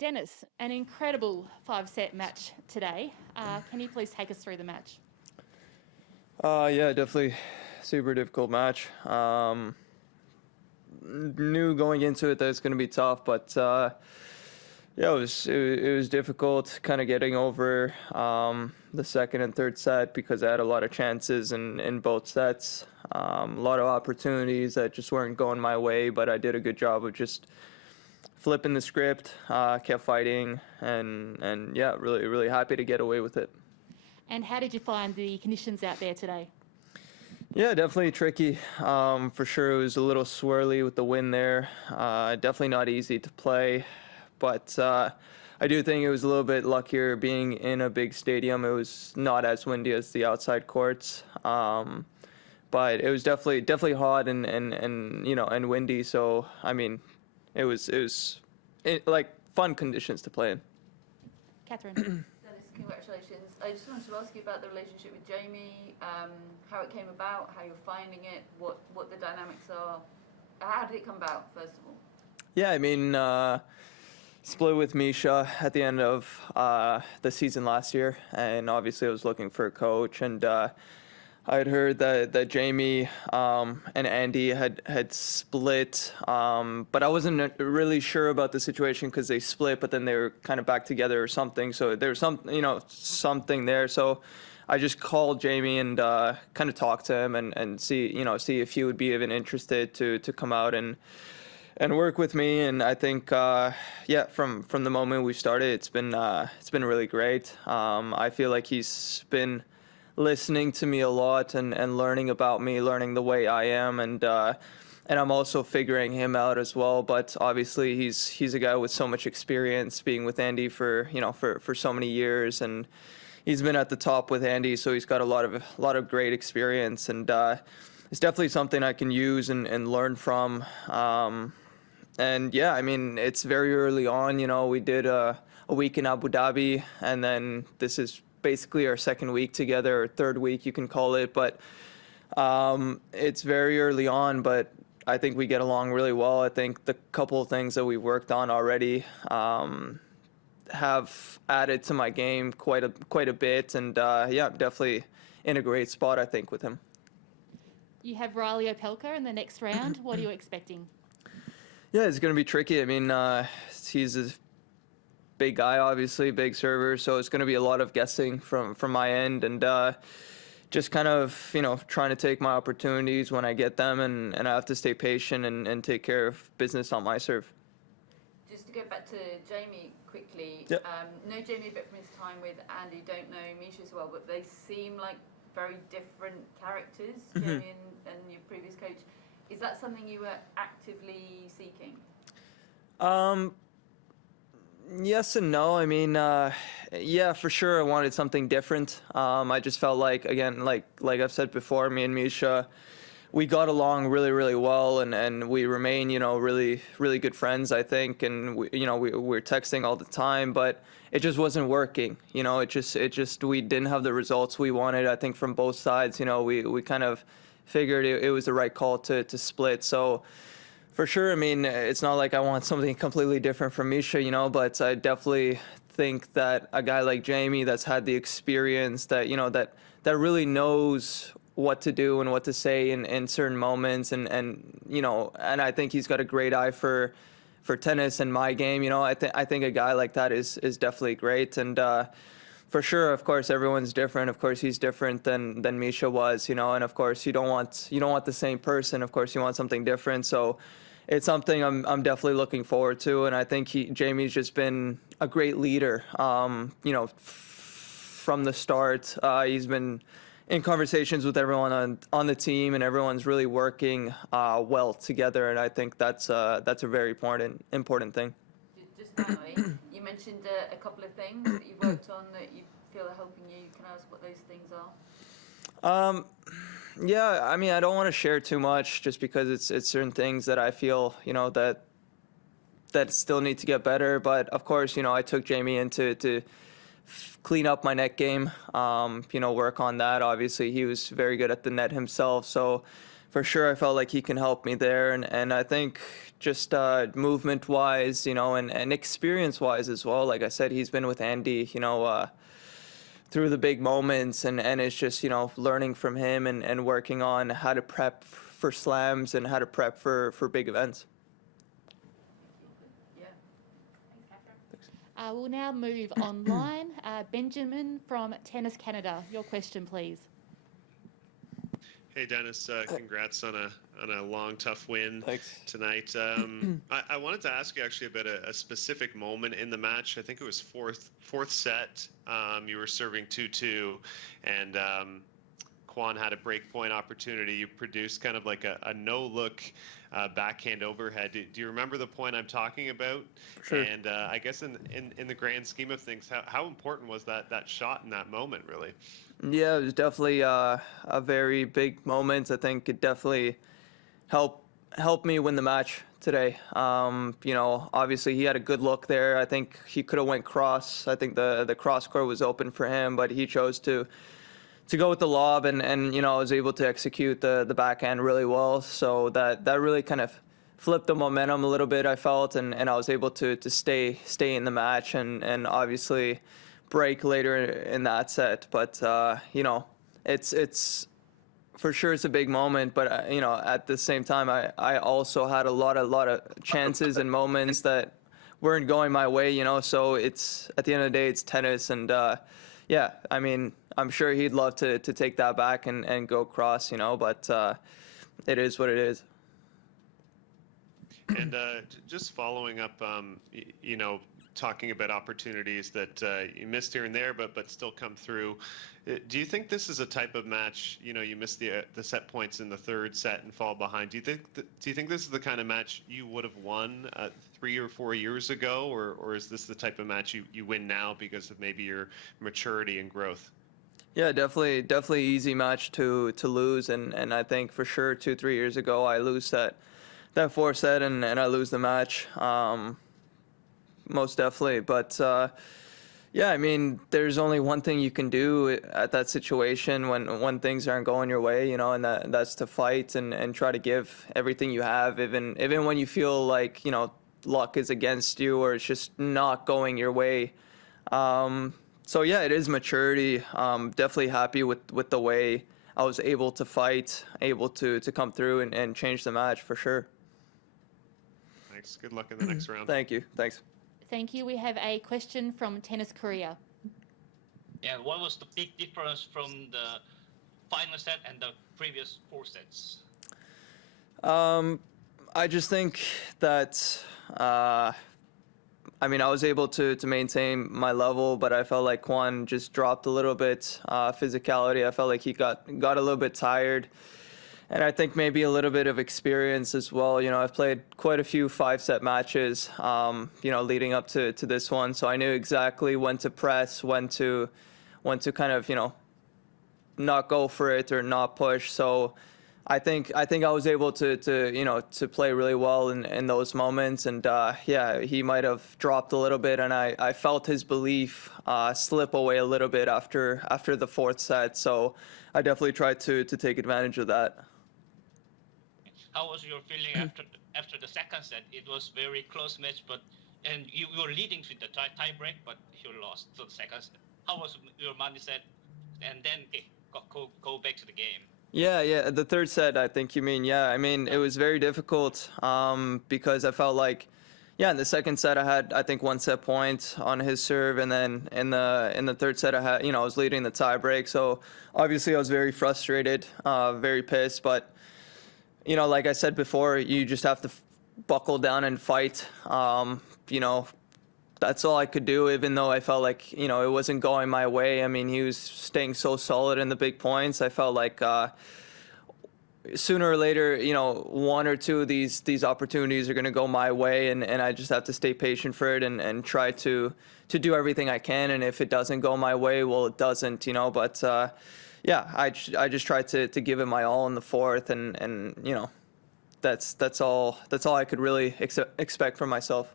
Denis, an incredible 5-set match today. Can you please take us through the match? Yeah, definitely super difficult match. Knew going into it that it's going to be tough, but yeah, it was difficult kind of getting over the second and third set because I had a lot of chances in both sets. A lot of opportunities that just weren't going my way, but I did a good job of just flipping the script, kept fighting, and yeah, really happy to get away with it. And how did you find the conditions out there today? Yeah, definitely tricky. For sure, it was a little swirly with the wind there. Definitely not easy to play, but I do think it was a little bit luckier being in a big stadium. It was not as windy as the outside courts, but it was definitely hot and windy. So I mean, it was like fun conditions to play in. Catherine. Dennis, congratulations. I just wanted to ask you about the relationship with Jamie, how it came about, how you're finding it, what the dynamics are. How did it come about, first of all? Yeah, I mean, split with Misha at the end of the season last year, and obviously I was looking for a coach, and I had heard that Jamie and Andy had split, but I wasn't really sure about the situation because they split, but then they were kind of back together or something. So there was something there. So I just called Jamie and kind of talked to him and see if he would be even interested to come out and work with me. And I think yeah, from the moment we started, it's been really great. I feel like he's been listening to me a lot and learning about me, learning the way I am, and I'm also figuring him out as well. But obviously he's a guy with so much experience, being with Andy for so many years, and he's been at the top with Andy, so he's got a lot of great experience, and it's definitely something I can use and learn from. And yeah, I mean, it's very early on. We did a week in Abu Dhabi, and then this is basically our second week together, or third week you can call it, but it's very early on, but I think we get along really well. I think the couple of things that we worked on already have added to my game quite a bit, and yeah, definitely in a great spot, I think, with him. You have Riley Opelka in the next round. What are you expecting? Yeah, it's going to be tricky. I mean, he's a big guy, obviously, big server, so it's going to be a lot of guessing from my end, and just kind of trying to take my opportunities when I get them, and I have to stay patient and take care of business on my serve. Just to go back to Jamie quickly, Yep. Know Jamie a bit from his time with Andy, don't know Misha as well, but they seem like very different characters, Jamie and your previous coach. Is that something you were actively seeking? Yes and no. I mean, yeah, for sure I wanted something different. I just felt like, again, like I've said before, me and Misha, we got along really well, and we remain, really good friends, I think, and we're texting all the time, but it just wasn't working. It just we didn't have the results we wanted, I think, from both sides. We kind of figured it was the right call to split. So for sure, I mean, it's not like I want something completely different from Misha, but I definitely think that a guy like Jamie that's had the experience, that that really knows what to do and what to say in certain moments, and I think he's got a great eye for tennis and my game. I think a guy like that is definitely great, and for sure, of course, everyone's different. Of course, he's different than Misha was, and of course, you don't want the same person. Of course, you want something different. So it's something I'm definitely looking forward to, and I think Jamie's just been a great leader. From the start, he's been in conversations with everyone on the team, and everyone's really working well together, and I think that's a very important thing. Just finally, you mentioned a couple of things that you've worked on that you feel are helping you. Can I ask what those things are? Yeah, I mean, I don't want to share too much just because it's certain things that I feel, that still need to get better. But of course, I took Jamie in to clean up my net game, work on that. Obviously, he was very good at the net himself, so for sure I felt like he can help me there. And I think just movement-wise, and experience-wise as well. Like I said, he's been with Andy, through the big moments, and it's just, learning from him and working on how to prep for slams and how to prep for big events. Yeah. We'll now move online. Benjamin from Tennis Canada, your question, please. Hey Dennis, congrats on a long, tough win tonight. I wanted to ask you actually about a specific moment in the match. I think it was fourth set. You were serving 2-2, and Cain had a break point opportunity. You produced kind of like a no-look backhand overhead. Do you remember the point I'm talking about? Sure. And I guess in the grand scheme of things, how important was that shot in that moment, really? Yeah, it was definitely a very big moment. I think it definitely helped me win the match today. Obviously he had a good look there. I think he could have went cross. I think the cross court was open for him, but he chose to go with the lob, and I was able to execute the backhand really well. So that really kind of flipped the momentum a little bit, I felt, and I was able to stay in the match and obviously break later in that set. But it's for sure it's a big moment, but at the same time I also had a lot of chances and moments that weren't going my way, so it's at the end of the day it's tennis, and yeah, I mean, I'm sure he'd love to take that back and go cross, but it is what it is. And just following up, talking about opportunities that you missed here and there, but still come through. Do you think this is a type of match? You missed the set points in the third set and fall behind. Do you think this is the kind of match you would have won 3 or 4 years ago, or is this the type of match you win now because of maybe your maturity and growth? Yeah, definitely easy match to lose, and I think for sure 2-3 years ago I lose that fourth set and I lose the match. Most definitely, but yeah, I mean, there's only one thing you can do at that situation when things aren't going your way, and that's to fight and try to give everything you have, even when you feel like luck is against you or it's just not going your way. So yeah, it is maturity. Definitely happy with the way I was able to fight, able to come through and change the match for sure. Thanks. Good luck in the next round. Thank you. Thanks. Thank you. We have a question from Tennis Korea. Yeah, what was the big difference from the final set and the previous 4 sets? I just think that I was able to maintain my level, but I felt like Cain just dropped a little bit physicality. I felt like he got a little bit tired. And I think maybe a little bit of experience as well. I've played quite a few 5-set matches, leading up to this one. So I knew exactly when to press, when to kind of, not go for it or not push. So I think I was able to play really well in those moments. And yeah, he might have dropped a little bit, and I felt his belief slip away a little bit after the 4th set. So I definitely tried to take advantage of that. How was your feeling after the second set? It was very close match, and you were leading to the tie break, but you lost to the second set. How was your mindset, and then go back to the game? Yeah, the 3rd set, I think you mean. Yeah, I mean, it was very difficult because I felt like, yeah, in the 2nd set I had, I think, 1 set point on his serve, and then in the 3rd set I had, I was leading the tie break. So obviously I was very frustrated, very pissed, but like I said before, you just have to buckle down and fight. That's all I could do, even though I felt like, it wasn't going my way. I mean, he was staying so solid in the big points. I felt like sooner or later, 1 or 2 of these opportunities are going to go my way, and I just have to stay patient for it and try to do everything I can. And if it doesn't go my way, well, it doesn't, but yeah, I just tried to give it my all in the 4th, and that's all I could really expect from myself.